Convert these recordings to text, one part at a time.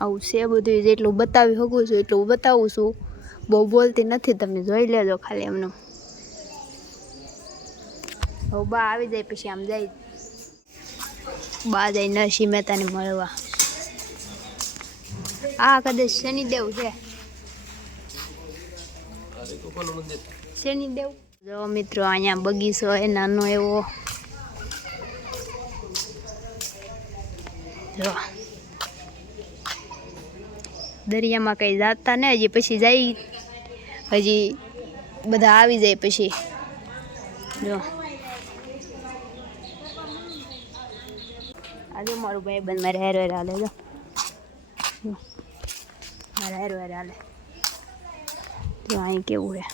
આવું છે બધું, જેટલું બતાવી શકું છું એટલું બતાવું છું. બહુ બોલતી નથી, તમે જોઈ લેજો ખાલી એમનું. હવે બા આવી જાય પછી આમ જાય, બા જાય નરસિંહ મહેતાને મળવા. આ કદાચ શનિદેવ છે, શનિદેવ. જો મિત્રો અહીંયા બગીચો હે નાનો એવો. જો દરિયામાં કઈ જાતા ને, હજી પછી જાય, હજી બધા આવી જાય પછી. જો આજે મારું ભાઈ બંધ મારે હેર વેર હાલે, જો મારા હેર વેર હાલે. જો અહીં કેવું હે,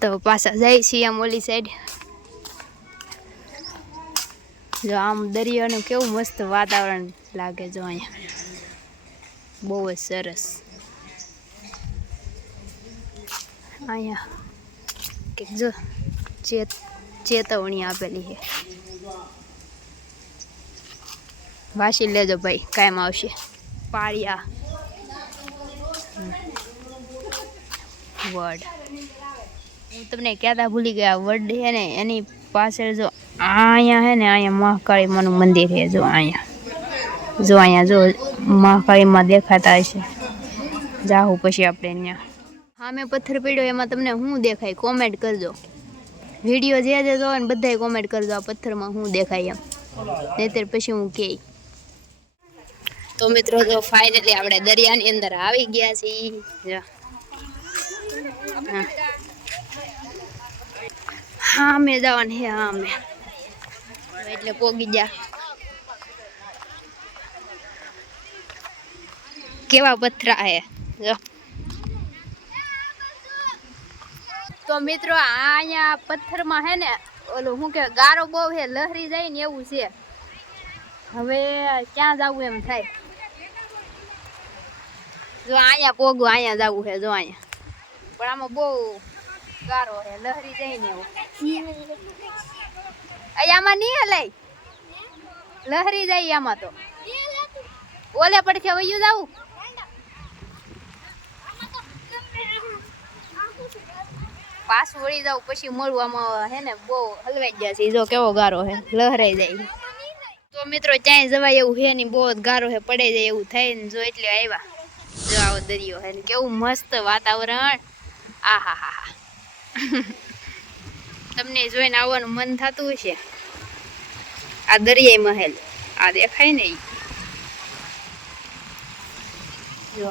તો પાછા જાય છીએ આમ ઓલી સાઈડ. જો આમ દરિયાનું કેવું મસ્ત વાતાવરણ લાગે, જો અહીંયા બહુ જ સરસ. અહીંયા કે જો ચેતવણી આપેલી છે, વાંચી લેજો ભાઈ, કાયમ આવશે. પાળિયા વડ, હું તમને કહેતા ભૂલી ગયા, વડ છે ને એની પાછળ જો અહીંયા હે ને, અહીંયા મહાકાળી માનું મંદિર છે. જો અહીંયા, જો અહીંયા જો મહાકાળી માં દેખાતા હશે. જાહું પછી આપણે ત્યાં. હા, મેં પથ્થર પડ્યો એમાં તમને શું દેખાય કોમેન્ટ કરજો. વિડીયો જે જે જોવે ને બધાય કોમેન્ટ કરજો આ પથ્થરમાં શું દેખાય એમ, નહીતર પછી હું કહે. તો મિત્રો જો ફાઇનલી આપણે દરિયાની અંદર આવી ગયા છીએ. જો હા મેં જવાનું હે, હા મેં એટલે પોગી ગયા. કેવા પથરા હે જો. તો મિત્રો અહીંયા પથ્થરમાં હે ને ઓલું શું કે ગારો બહુ હે, લહરી જાય ને એવું છે. હવે ક્યાં જવું એમ થાય. જો અહીંયા પોગું, અહીંયા જવું છે. જો અહીંયા પણ આમાં બહુ ગારો હે, લહરી જાય ને એવું. આમાં નહીં હલાય, લહરી જાય આમાં. તો ઓલે પડખે વયું જાવું. પાછું વળી જાવ પછી મળવું. આમાં હે ને બહુ હલવાઈ ગયા છે. જો કેવો ગારો હે, લહરાઈ જાય. તો મિત્રો ક્યાંય જવાય એવું હે નહીં, બહુ જ ગારો હે, પડી જાય એવું થાય ને. જો એટલે આવ્યા. જો આવો દરિયો હે ને કેવું મસ્ત વાતાવરણ. આ હા હા હા, તમને જોઈને આવવાનું મન થતું હશે. આ દરિયાઈ મહેલ આ દેખાય ને, જો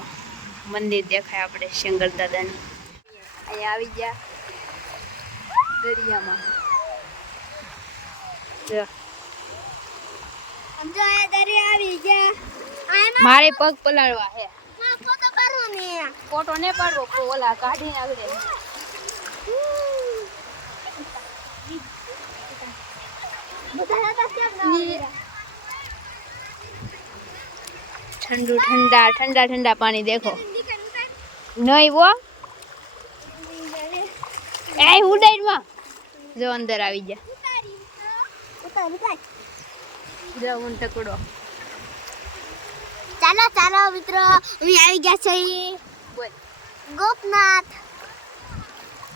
મંદિર દેખાય આપણે શંકર દાદાનું. અહીંયા આવી ગયા દરિયામાં. જો દરિયા આવી ગયા. મારે પગ પલાળવા હે. ફોટો ને પાડવો, ઓલા કાઢીને આવડે. ઠંડુ ઠંડા ઠંડા ઠંડા પાણી દેખો. નહીં વો એ ઉડાઈમાં જો અંદર આવી ગયા. જો હું ટકડો. ચાલો ચાલો મિત્રો, અમે આવી ગયા છે ગોપનાથ.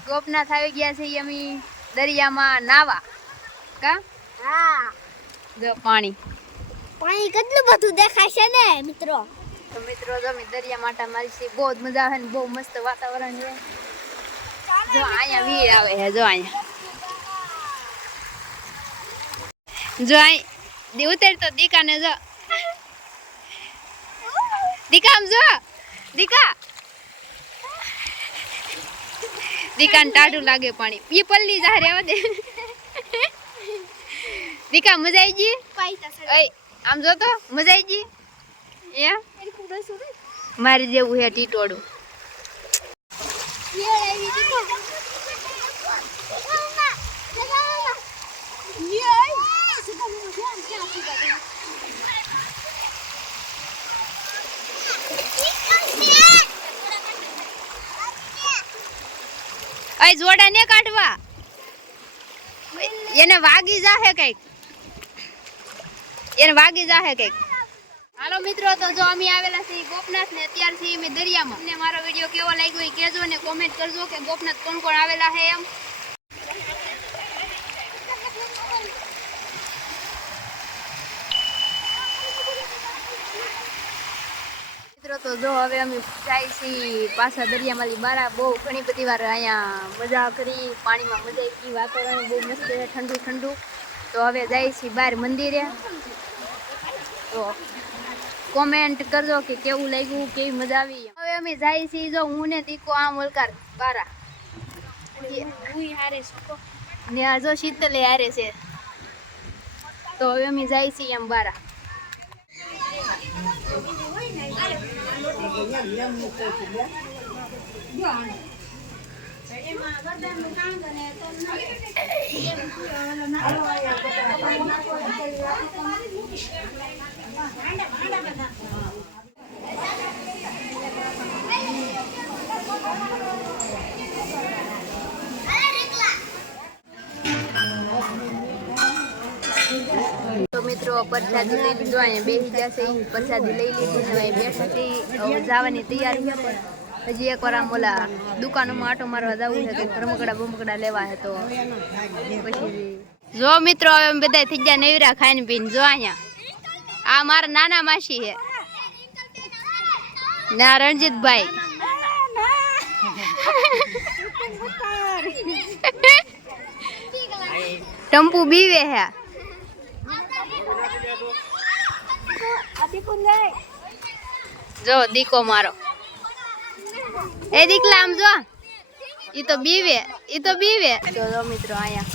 ગોપનાથ આવી ગયા છે અમે દરિયામાં નાવા. કા હા, જો પાણી પાણી કેટલું બધું દેખાય છે ને મિત્રો. તો મિત્રો જો અમે દરિયા માટે મારી છે, બહુ જ મજા આવે ને બહુ મસ્ત વાતાવરણ છે. જો અહીંયા વીર આવે છે. જો અહીંયા જો અહીં ઉતર તો દીકાને જો દીકા આમ જો દીકા દીકાને ટાઢું લાગે પાણી. ઈ પલ્લી જા રેવા દે. દીકા મજા આવી ગઈ. આમ જો તો મજા આવી ગઈ. મારી જેવું હે ટીટોડું. જોડા ને કાઢવા એને વાગી જાહે કઈક, એને વાગી જાહે કઈક. હાલો મિત્રો, તો જો અમે આવેલા છીએ ગોપનાથ ને અત્યાર થી અમે દરિયામાં. તમને મારો વિડીયો કેવો લાગ્યો એ કહેજો ને કોમેન્ટ કરજો કે ગોપનાથ કોણ કોણ આવેલા છે એમ. મિત્રો તો જો હવે અમે જાય છીએ પાછા દરિયામાંથી બારા. બહુ ઘણી બધી વાર અહીંયા મજા કરી, પાણીમાં મજા આવી, વાતાવરણ બહુ મસ્ત છે, ઠંડુ ઠંડુ. તો હવે જાય છીએ બહાર મંદિરે. તો કોમેન્ટ કરજો કે કેવું લાગ્યું, કેવી મજા આવી. હવે અમે જાય છીએ, જો હું ને દીકો આમ વલકાર બારા ને આ જો શીતલે હારે છે. તો હવે અમે જાય છીએ એમ બારા. તો મિત્રો પ્રસાદી લઈ લીધો, અહીંયા બેસી જશે. પ્રસાદી લઈ લીધી, હવે બેઠા છીએ. હવે જવાની તૈયારી છે, પણ હજી એકવાર આમ ઓલા દુકાનોમાં આટો મારવા જવું છે, કે રમકડા બમકડા લેવા છે. તો પછી જો મિત્રો હવે અમે બધા થઈ ગયા નેવરા ખાઈને પીને. જો અહીંયા આ મારા નાના માસી છે ને આ રણજીતભાઈ. ટંપુ બીવે હે. જો દીકો મારો, એ દીકલા આમ જો, ઈ તો બીવે, ઈ તો બીવે. જો મિત્રો અહીંયા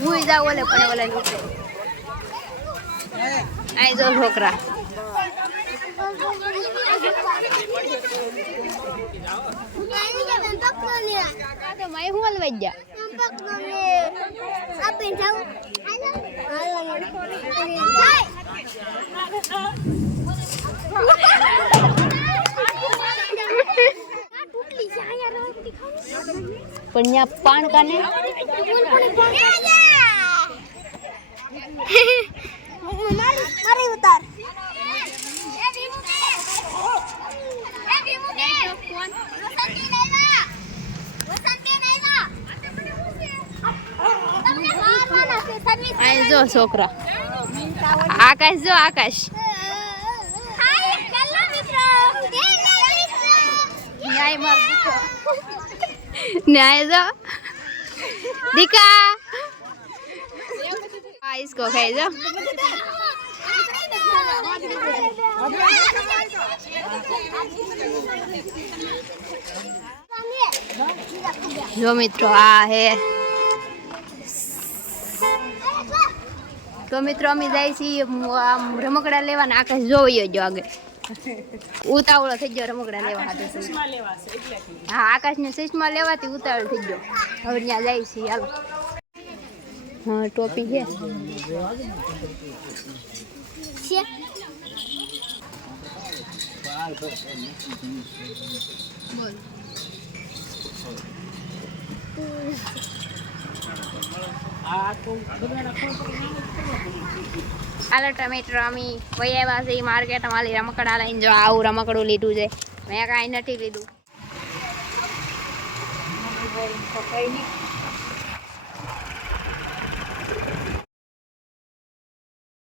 હું જાવ ઓલે પણ ઓલા નીચે આઈ જો છોકરા. પણ ત્યાં પાણ કાને ઉતાર જો છોકરા. આકાશ જો, આકાશ न्याय जो दिखा इसको खाई जो. जो मित्रों आ है तो मित्रों अमी जाए रमकड़ा लेवा. आकाश जोईए जो आगे उतावळो થઈ ગયો રમકડા લેવા હાથે. હા, આકાશને ચશ્મા લેવાથી ઉતાવળ થઈ ગયો. હવે ત્યાં જાય છે. હાલો. હા, ટોપી છે. બોલ. હાલો ટમેટો અમી વહી આવ્યા છે માર્કેટમાં. વાલી રમકડા લઈને. જો આવું રમકડું લીધું છે, મેં કાંઈ નથી લીધું.